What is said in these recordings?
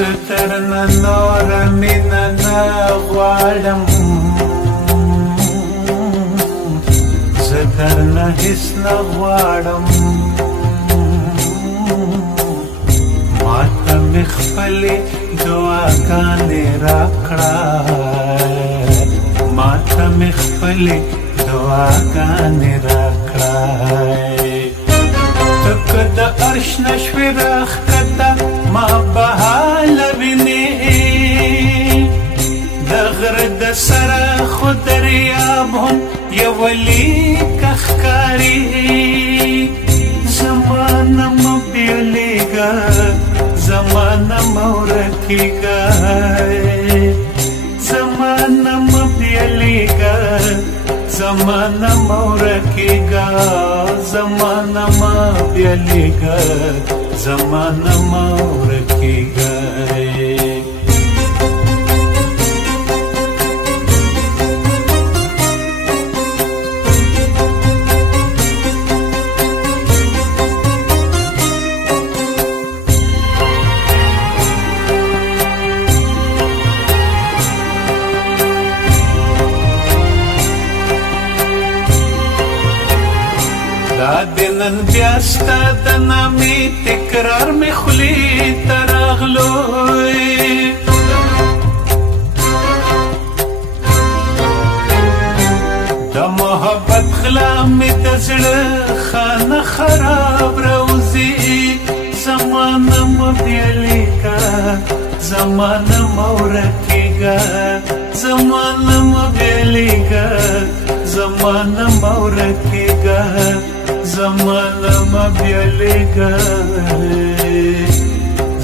سترنا نور مننا غواړم سترنا هیڅ نه غواړم ماته مې خپلې دعاګانې راکړه ماته مې خپلې دعاګانې راکړه ته که د عرش نه شوې راښکته ما به حاله وینې د غره د سره خو دریاب هم یوه لیکه ښکاري زما نه مه بیلیږه زما نه مه ورکېږه زما نه مه بیلیږه زما نه مه ورکېږه زما نه مه بیلیږه زما نه مه ورکېږه نن بیا ستا د نامې تکرار مې خولې ته راغلوی د محبت غلا مې د زړه خانه خراب راوځي زما نه مه بیلیږه زما نه مه ورکېږه زما نه مه بیلیږه زما نه مه ورکېږه زما نه مه بیلیږه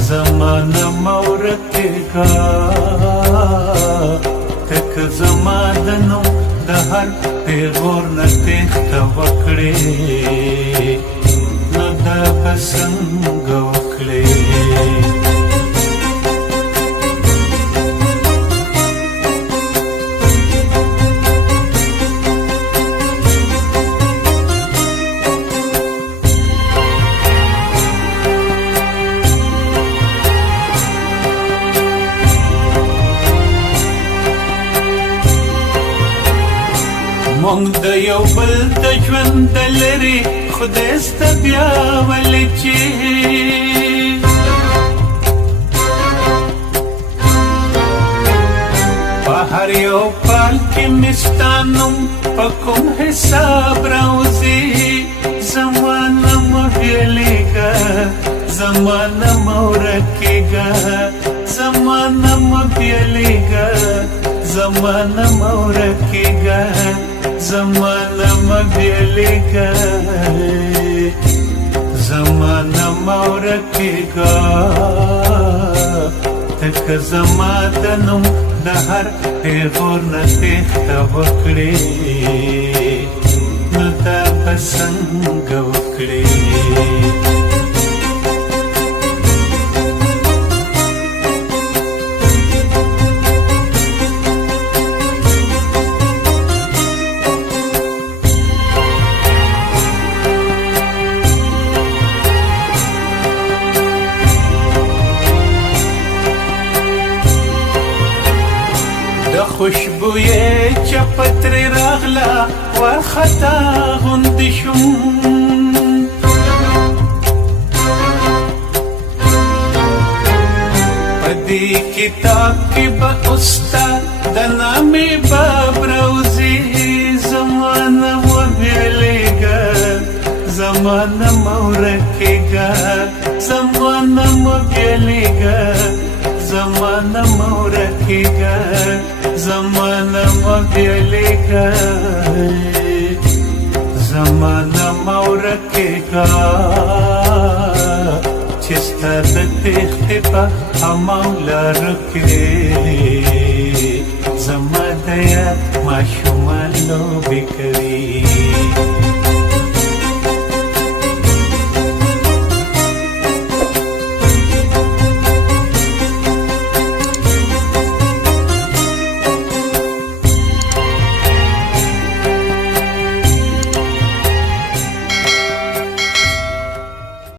زما نه مه ورکېږه ته که زما د نوم د هر پیغور نه تېښته وکړې نو دا به څنګه وکړې مونږ د یو بل د ژوند د لرې خدای سته بیا ولې چې په هر یو پال کې مې ستا نوم په کوم حساب راوځي زما نه مه بیلیږه زما نه مه ورکېږه زما نه مه بیلیږه زما نه مه ورکېږه زما نه مه بیلیږه زما نه مه ورکېږه ته که زما د نوم د هر پیغور نه تېښته وکړې نو دا به څنګه وکړې خوشبویه چپه ترې راغله وارخطا غوندې شوم په دې کتاب کې به اوس ستا د نامې باب راوځي زما نه مه بیلیږه زما نه مه ورکېږه زما نه مه بیلیږه زما نه مه ورکېږه زما نه مه بیلیږه زما نه مه ورکېږه چې ستا د تېښتې په هماو لارو کې زما د یاد ماشومان لوبې کوي